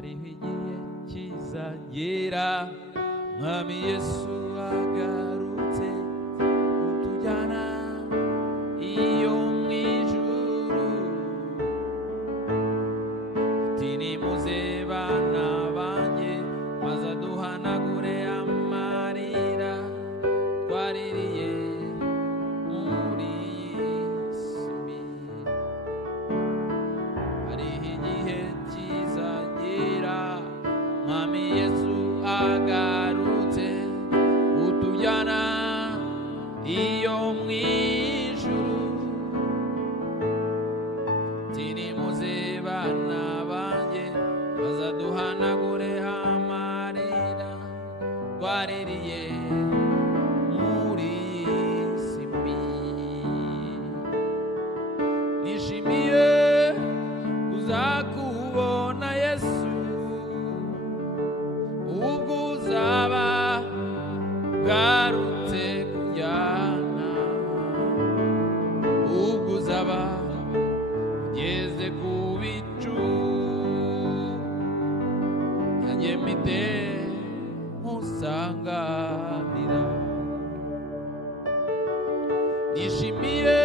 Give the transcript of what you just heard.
hariho igihe kizagera Mwami Yesu agarutse utujyana iyo mwijuru ati nimuze bana banjye maze aduhanagure amarira twaririye muri iyi si hariho igihe kizagera Mwami Yesu agarutse utujyana iyo mwijuru tinimuze bana banjye bazaduhanagure amarira twaririye muri si mbi nishimiye uzakubona Yesu ubwo uzaba garutse kujyana ubwo uzaba ugeze ku bicu nanjye mpite musanganira nishimiye